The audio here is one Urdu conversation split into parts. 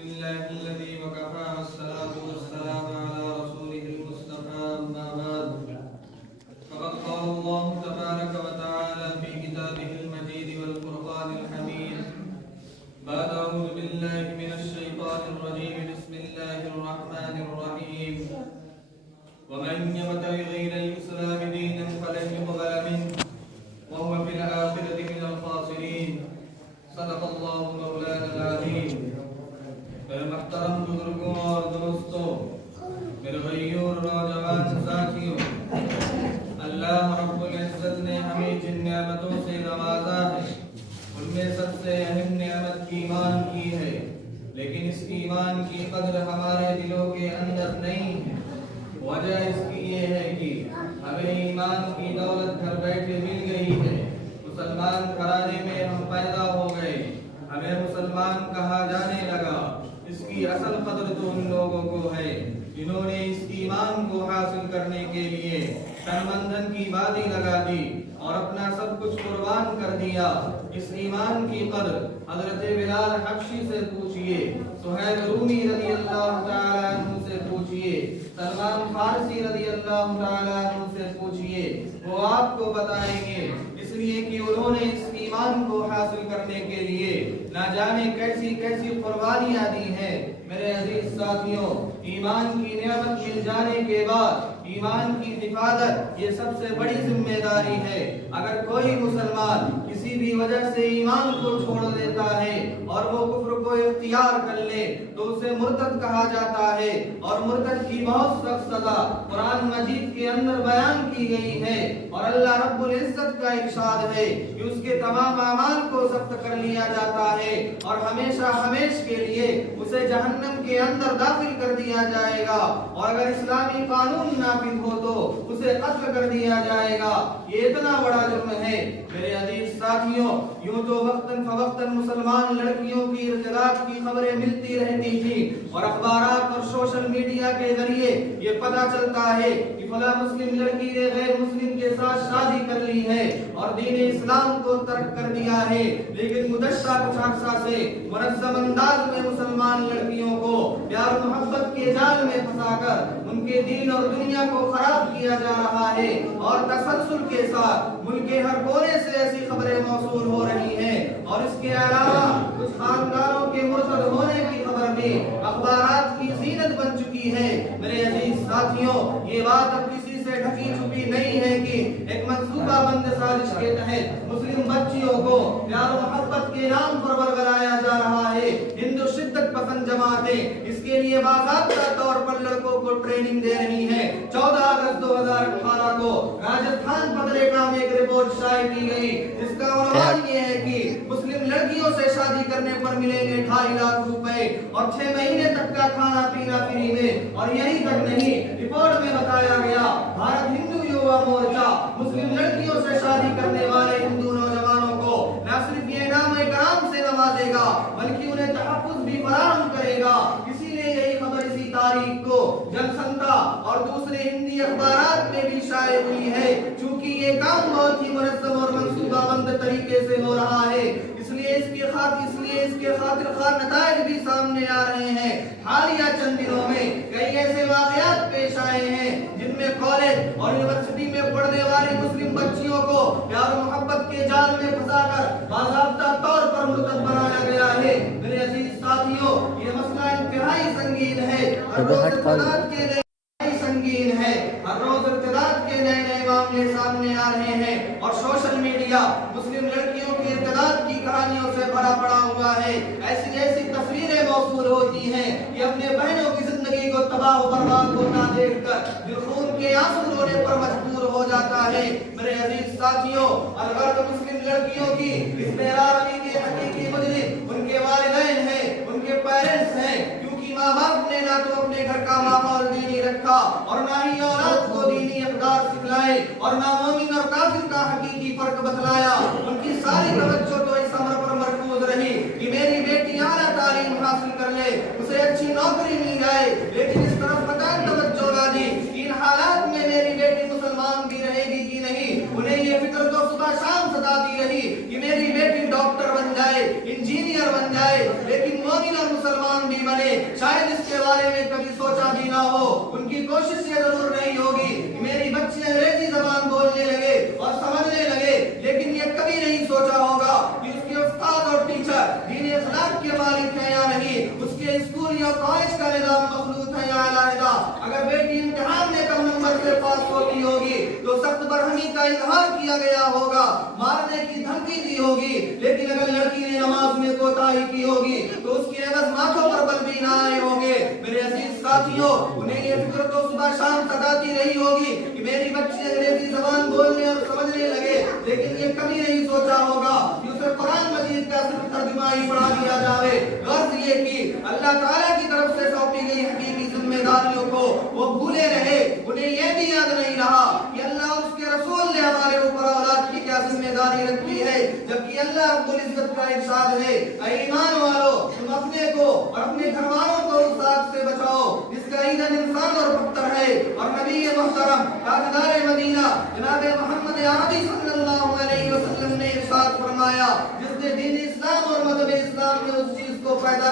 لله الذي وكفى والصلاة والسلام على رسوله المصطفى أما بعد فقد قال الله تبارك وتعالى في كتابه المجيد والقرآن الحميد بعد أعوذ بالله من الشيطان الرجيم بسم الله الرحمن الرحيم ومن يبتغي غير الإسلام دينا فلن يقبل منه وهو في الآخرة من الخاسرين صدق الله مولانا العظيم. محترم بزرگوں اور دوستوں، میرے غیور نوجوان ساتھیوں، اللہ رب العزت نے ہمیں جن نعمتوں سے نوازا ہے ان میں سب سے اہم نعمت ایمان کی ہے، لیکن اس ایمان کی قدر ہمارے دلوں کے اندر نہیں ہے۔ وجہ اس کی یہ ہے کہ ہمیں ایمان کی دولت گھر بیٹھے مل گئی ہے، مسلمان گھرانے میں ہم پیدا ہو گئے، ہمیں مسلمان کہا جانے لگا۔ اس کی اصل قدر تو ان لوگوں کو ہے جنہوں نے اس ایمان کو حاصل کرنے کے لیے تن من دھن کی وادی لگا دی اور اپنا سب کچھ قربان کر دیا۔ اس ایمان کی قدر حضرت بلال حبشی سے پوچھئے، سہیل رومی رضی اللہ تعالی عنہ سے پوچھئے، سلمان فارسی رضی اللہ تعالی عنہ سے پوچھئے، وہ آپ کو بتائیں گے، اس لیے کہ انہوں نے اس ایمان کو حاصل کرنے کے لیے نہ جانے کیسی کیسی قربانیاں دی ہیں۔ میرے عزیز ساتھیوں، ایمان کی نعمت مل جانے کے بعد ایمان کی حفاظت یہ سب سے بڑی ذمہ داری ہے۔ اگر کوئی مسلمان کسی بھی وجہ سے ایمان کو چھوڑ دیتا ہے اور وہ کفر کو اختیار کر لے تو اسے مرتد کہا جاتا ہے، اور مرتد کی بہت سخت سزا قرآن مجید کے اندر بیان کی گئی ہے، اور اللہ رب العزت کا ارشاد ہے کہ اس کے تمام اعمال کو ضبط کر لیا جاتا ہے اور ہمیشہ ہمیش کے لیے اسے جہنم کے اندر داخل کر دیا جائے گا، اور اگر اسلامی قانون نافذ ہو تو اسے قتل کر دیا جائے گا۔ یہ اتنا بڑا جرم ہے۔ میرے عزیز ساتھیوں، یوں تو وقتاً فوقتاً مسلمان لڑکیوں کی ارتداد کی خبریں ملتی رہتی تھی، اور اخبارات اور سوشل میڈیا کے ذریعے یہ پتہ چلتا ہے کہ فلاں مسلم لڑکی نے غیر مسلم کے ساتھ شادی کر لی ہے اور دین اسلام کو ترک کر دیا ہے، لیکن گزشتہ کچھ عرصہ سے منظم انداز میں مسلمان لڑکیوں کو پیار محبت کے جال میں پھنسا کر ان کے دین اور دنیا کو خراب کیا جا رہا ہے، اور تسلسل کے ساتھ ملک کے ہر کونے سے ایسی خبریں موصول ہو رہی ہیں، اور اس کے علاوہ کچھ خاندانوں کے مرتد ہونے کی خبر بھی اخبارات کی زینت بن چکی ہے۔ میرے عزیز ساتھیوں، یہ بات اب کسی سے ڈھکی چھپی نہیں ہے کہ ایک منصوبہ بند سازش کے تحت مسلم بچیوں کو پیار و محبت کے نام پر ورگلایا جا رہا ہے۔ ہندو شدت پسند جماعتیں اس کے لیے باضابطہ طور پر لڑکوں کو ٹریننگ دے رہی ہیں۔ 14 اگست 2018 کو راجستھان پدرے کا میں ایک رپورٹ شائع کی گئی جس کا عنوان یہ ہے کہ مسلم لڑکیوں سے شادی کرنے پر ملیں گے 2.5 لاکھ روپے اور 6 مہینے تک کا کھانا پینا فری میں۔ اور یہی تک نہیں، رپورٹ میں بتایا گیا بھارت ہندو یووا مورچہ مسلم لڑکیوں سے شادی کرنے والے ہندو نوجوانوں کو نہ صرف یہ انعام اکرام سے نوازے گا بلکہ انہیں تحفظ بھی فراہم کرے گا۔ اسی لیے یہی خبر اسی تاریخ کو جنسنتا اور دوسرے ہندی اخبارات میں بھی شائع ہوئی ہے۔ چونکہ یہ کام بہت ہی منظم اور منصوبہ بند طریقے سے ہو رہا ہے، اس لیے اس کے خاطر خواہ نتائج بھی سامنے آ رہے ہیں۔ حالیہ چند دنوں میں کئی ایسے واقعات پیش آئے ہیں جن میں کالج اور یونیورسٹی میں پڑھنے والی مسلم بچیوں کو پیار و محبت کے جال میں پھنسا کر باضابطہ طور پر مرتد بنایا گیا ہے۔ میرے عزیز ساتھیوں، یہ مسئلہ انتہائی سنگین ہے، ہر روز ارتداد کے نئے معاملے سامنے آ رہے ہیں، اور سوشل میڈیا مسلم لڑکیوں کی ارتداد کی کہانیوں سے بھرا پڑا ہوا ہے۔ ایسی ایسی تصویریں موصول ہوتی ہیں کہ اپنے بہنوں کی زندگی کو تباہ و برباد ہوتا دیکھ کر دل خون کے آنسو رونے پر مجبور ہو جاتا ہے۔ میرے عزیز ساتھیوں، الغرض مسلم لڑکیوں کی اس بےراروی کے حقیقی مجرم ان کے والدین ہیں، ان کے پیرنٹس ہیں، کیونکہ ماں باپ نے نہ تو اپنے گھر کا ماحول دینی رکھا اور نہ ہی اولاد کو دینی اقدار سکھلائے، اور نہ مومن اور کافر کا حقیقی فرق بتلایا۔ ان کی ساری توجہ تو اس امر پر مرکوز رہی کہ میری بیٹی اعلیٰ تعلیم حاصل کر لے، اسے اچھی نوکری مل جائے، لیکن اس طرف قطعاً توجہ نہ دی کہ ان حالات میں میری بیٹی مسلمان بھی رہے گی کہ نہیں۔ انہیں یہ فکر تو صبح شام ستاتی رہی کہ میری بیٹی ڈاکٹر بن جائے، انجینئر بن جائے، لیکن مومن اور مسلمان بھی بنے نے شاید اس کے بارے میں کبھی سوچا بھی نہ ہو. ان کی کوشش یہ ضرور نہیں ہوگی کہ میری بچی انگریزی زبان بولنے لگے اور سمجھنے لگے، لیکن یہ کبھی نہیں سوچا ہوگا کہ اس کے استاد اور ٹیچر دین اخلاق کے مالک ہیں یا نہیں، اس کے اسکول یا کالج کا نظام مخلوط ہے یا علیحدہ. اگر بیٹی امتحان میں کم نمبر سے پاس ہوتی ہوگی تو سخت برہمی کا اظہار کیا گیا ہوگا، مارنے کی دھمکی دی ہوگی. لیکن اگر لڑکی نے نماز میں کوتاہی کی ہوگی تو اس کے عوض ماتھوں پر بل بھی نہ آئے ہوں گے. میرے عزیز ساتھیوں، انہیں یہ فکر تو صبح شام ستاتی رہی ہوگی کہ میری بچی انگریزی زبان بولنے اور سمجھنے لگے، لیکن یہ کبھی نہیں سوچا ہوگا کہ اسے قرآن مجید کا صرف ترجمہ ہی پڑھا دیا جائے. غرض یہ کہ اللہ تعالیٰ کی طرف سے سونپی گئی حقیقی ذمہ داریوں کو وہ بھولے رہے. انہیں یہ بھی یاد نہیں رہا کہ اللہ اور اس کے رسول نے ہمارے اوپر اولاد کی کیا ذمہ داری رکھی ہے، جبکہ اللہ رب العزت کا ارشاد ہے، اے ایمان والو تم اپنے کو اور اپنے گھر والوں کو اس آگ سے بچاؤ جس کا ایندھن انسان اور پتھر ہے. اور نبی محترم تاجدار مدینہ جناب محمد عربی صلی اللہ علیہ وسلم نے ارشاد فرمایا، جس نے دین اسلام اور مذہب اسلام میں اس چیز کو پیدا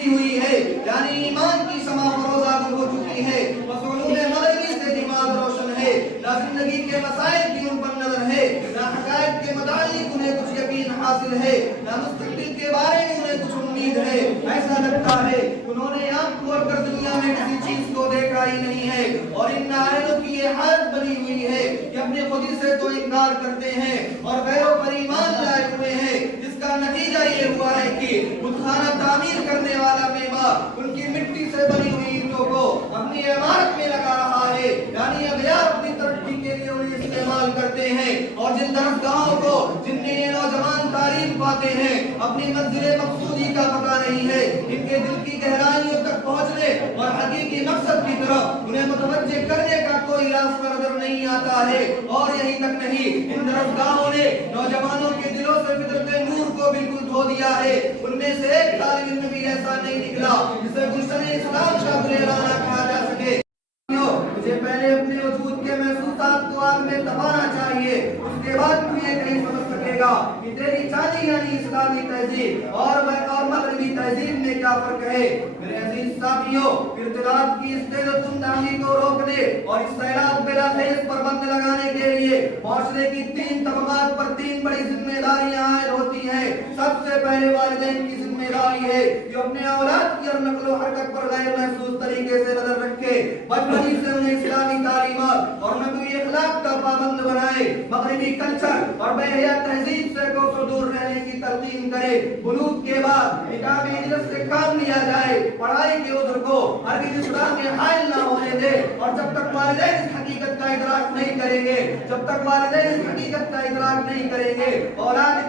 کی ہوئی ہے، یعنی ایمان کی شمع فروزہ ہو چکی ہے، علوم مغربی سے دماغ روشن ہے، نہ زندگی کے مسائل کی ان پر نظر ہے، نہ حقائق کے متعلق انہیں کچھ یقین حاصل ہے، نہ مستقبل کے بارے میں انہیں کچھ امید ہے. ایسا لگتا ہے انہوں نے آنکھ کھول کر دنیا میں کسی چیز کو دیکھا ہی نہیں ہے. اور ان نااہلوں کی یہ حالت بنی ہوئی ہے کہ اپنے خودی سے تو انکار کرتے ہیں اور غیروں پر ایمان لائے ہوئے ہیں، جس کا نتیجہ یہ ہوا ہے کہ بت خانہ تعمیر کرنے والا معمار ان کی مٹی سے بنی ہوئی اینٹوں کو اپنی عمارت میں لگا رہا ہے. یعنی اغیار اپنی ترقی کے لیے انہیں استعمال کرتے ہیں، اور جن درسگاہوں کو جن میں یہ نوجوان تعلیم پاتے ہیں اپنی منزل مقصودی کا پتہ نہیں ہے، ان کے دل کی گہرائیوں تک پہنچنے اور حقیقی مقصد کی طرف انہیں متوجہ کرنے کا کوئی راستہ نظر نہیں آتا ہے. اور یہی تک نہیں، ان درسگاہوں نے نوجوانوں کے دلوں سے فطرت نور کو بالکل دھو دیا ہے. ان میں سے ایک طالب علم بھی ایسا نہیں نکلا جسے گلشن اسلام کا گلرانہ کہا جا سکے. مجھے پہلے اپنے وجود کے محسوسات کو آگ میں دبانا چاہیے، اس کے بعد تو یہ نہیں سمجھ سکے گا کہ تیری چاندی یعنی اسلامی تہذیب اور مغربی تہذیب میں کیا فرق ہے. میرے عزیز ساتھیوں، ارتداد کی اس تیز اندامی کو روکنے اور اس سیلاب بلا خیز پر بند لگانے کے لیے معاشرے کی 3 طبقات پر 3 بڑی ذمہ داریاں عائد ہوتی ہیں. سب سے پہلے والدین کی ذمہ داری ہے کہ اپنے اولاد کی نقل و حرکت پر غیر محسوس طریقے سے نظر رکھے، بچپن سے انہیں اسلامی تعلیمات اور نبوی اخلاق کا پابند بنائے، مغربی کلچر اور بے حیا تہذیب سے کو دور رہنے کی تلقین کرے. بلوغ کے بعد نکاح ہجرت سے کام لیا جائے، پڑھائی کے عذر کو عربی اسلام میں حائل نہ ہونے دے. اور جب تک والدین اس حقیقت کا ادراک نہیں کریں گے، جب تک والدین اس حقیقت کا ادراک نہیں کریں گے، اولاد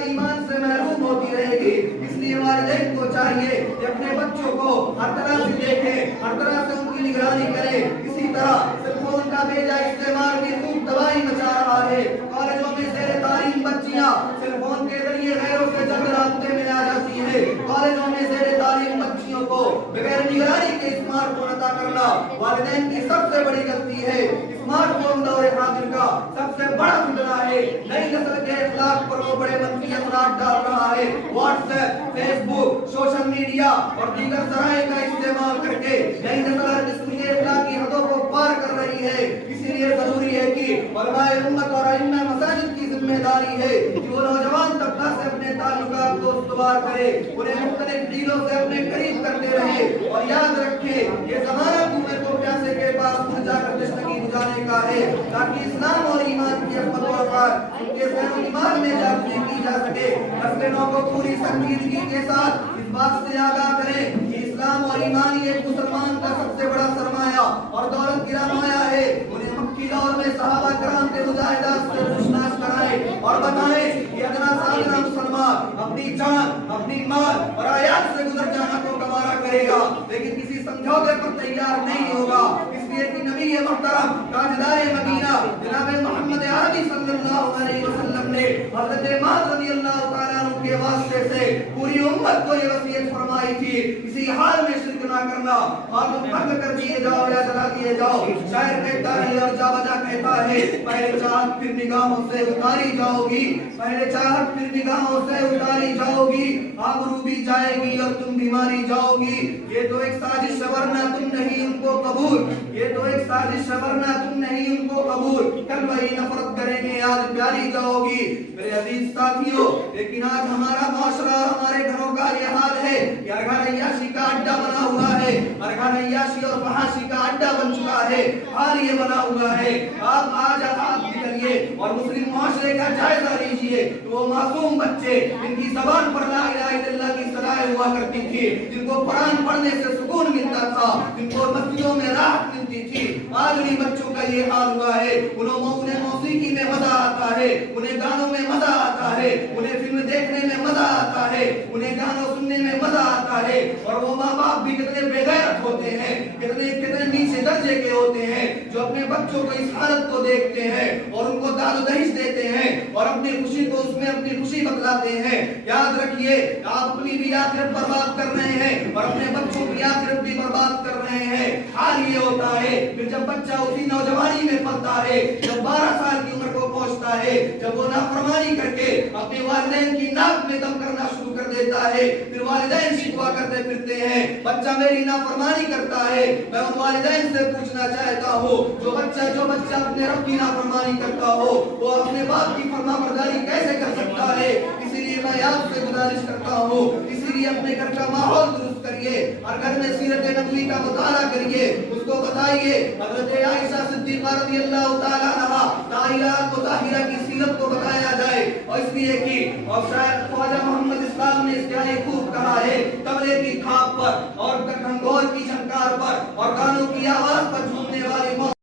ایمان سے محروم ہوتی رہے گی. اس لیے والدین کو چاہیے کہ اپنے بچوں کو ہر طرح سے دیکھیں، ہر طرح سے ان کی نگرانی کریں. اسی طرح سیل فون کا بے جا استعمال بھی خوب تباہی مچا رہا ہے. کالجوں میں زیر تعلیم بچیاں سیل فون کے ذریعے غیروں سے جلد رابطے میں آ جاتی ہے. کالجوں میں زیر تعلیم بچیوں کو بغیر نگرانی کے اسمارٹ فون عطا کرنا والدین کی سب سے بڑی غلطی ہے. اسمارٹ فون دور حاضر کا سب سے بڑا فتنہ ہے. نئی نسل کے اخلاق پر وہ بڑے منفی اثرات ڈال رہا ہے. واٹس ایپ، فیس بک، سوشل میڈیا اور دیگر ذرائع کا استعمال کر کے نئی نسل ہر قسم کے اخلاقی حدوں کو پار کر رہی ہے. اسی لیے ضروری ہے کہ علماء امت اور ائمہ مساجد کی ذمہ داری ہے کہ وہ نوجوان طبقہ سے اپنے تعلقات کو استوار کرے، انہیں مختلف ڈیلوں سے اپنے قریب کرتے رہے. اور یاد رکھے یہ زمانہ کنویں کو پیاسے کے پاس پہنچ جا کر تشنگی بجھانے کا ہے، تاکہ اسلام اور ایمان کی عظمت و وقار ان کے ذہن و دماغ میں جاگزی کی جا سکے. نسل نو کو پوری سنجیدگی کے ساتھ اس بات سے آگاہ کریں کہ اسلام اور ایمان ایک مسلمان کا سب سے بڑا سرمایہ اور دولت کی رمایا ہے. انہیں مکی دور میں صحابہ کرام کے مجاہدات سے روشناس کرائیں اور بتائیں کہ ادنا سادنا مسلمان اپنی جان، اپنی مال اور حیات سے گزر جانا کو گوارا کرے گا، لیکن کسی سمجھوتے پر تیار نہیں ہوگا. اس لیے کہ نبی محترم تاجدار مدینہ جناب محمد عربی صلی اللہ علیہ وسلم نے حضرت معاذ رضی اللہ تعالیٰ عنہ کے واسطے سے پوری امت کو یہ وصیت فرمائی تھی، اسی حال میں شرک نہ کرنا، خاتون بند کر دیے جاؤ یا جلا دیے جاؤ۔ شاعر کہتا ہے اور جا بجا کہتا ہے، پہلے چاہت پھر نگاہوں سے اتاری جاؤ گی، پہلے چاہت پھر نگاہوں سے اتاری جاؤ گی، آبرو بھی جائے گی اور تم بھی ماری جاؤ گی۔ یہ تو ایک سازش ہے ورنہ تم نہیں ان کو قبول، یہ تو ایک سازش ہے ورنہ تم نہیں ان کو قبول، کل وہی نفرت کریں گے آج پیاری جاؤ گی۔ میرے عزیز ساتھیوں، لیکن آج ہمارا معاشرہ اور ہمارے گھروں کا یہ حال ہے کہ ارغان عیاشی کا اڈا بنا ہوا ہے، ارغان عیاشی اور فحاشی کا اڈا بن چکا ہے، حال یہ بنا ہوا ہے۔ آپ آج آپ نکلیے اور مسلم معاشرے کا جائزہ لیجئے، وہ معصوم بچے ان کی زبان پر لا الہ الا اللہ کی صلاح ہوا کرتی تھی، جن کو قرآن پڑھنے سے سکون ملتا تھا، جن کو مسجدوں میں راحت ملتی تھی، آج انہیں بچوں کا یہ حال ہوا ہے۔ انہیں موسیقی میں مزہ آتا ہے، انہیں گانوں میں مزہ آتا ہے، انہیں فلم دیکھنے میں مزہ آتا ہے، انہیں گانوں سننے میں مزہ آتا ہے، اور وہ ماں باپ بھی کتنے بے غیرت ہوتے ہیں، کتنے نیچے درجے کے ہوتے ہیں، جو اپنے بچوں کو اس حالت کو دیکھتے ہیں اور ان کو داد و دہیز دیتے ہیں اور اپنی خوشی کو اس میں اپنی خوشی بتلاتے ہیں۔ یاد رکھیے، آپ اپنی بھی آخرت برباد کر رہے ہیں اور اپنے بچوں کی آخرت بھی برباد کر رہے ہیں۔ حال یہ ہوتا ہے پھر جب بچہ اسی نوجوانی میں پلتا ہے، جب 12 سال کی عمر کو پہنچتا ہے، جب وہ نافرمانی کر کے اپنے والدین کی ناک میں دم کرنا شروع کر دیتا ہے، پھر والدین شکوا کرتے پھرتے ہیں، بچہ میری نافرمانی کرتا ہے۔ میں ان والدین سے پوچھنا چاہتا ہوں، جو بچہ اپنے رب کی نافرمانی کرتا ہو، وہ اپنے باپ کی فرمانبرداری کیسے کر سکتا ہے؟ اسی لیے میں آپ سے گزارش کرتا ہوں، اسی لیے اپنے گھر کا ماحول درست کریے اور گھر میں سیرت نبوی کا مطالعہ کریے، اس کو بتائیے۔ حضرت عائشہ صدیقہ رضی اللہ تعالیٰ عنہا طاہرہ مطہرہ کی سیرت کو بتایا جائے، اور اس لیے کہ اور شاید خواجہ محمد اسلام نے اس کا ایک خوب کہا ہے، طبلے کی تھاپ پر اور گھنگور کی جھنکار پر اور گانوں کی آواز پر جھومنے والی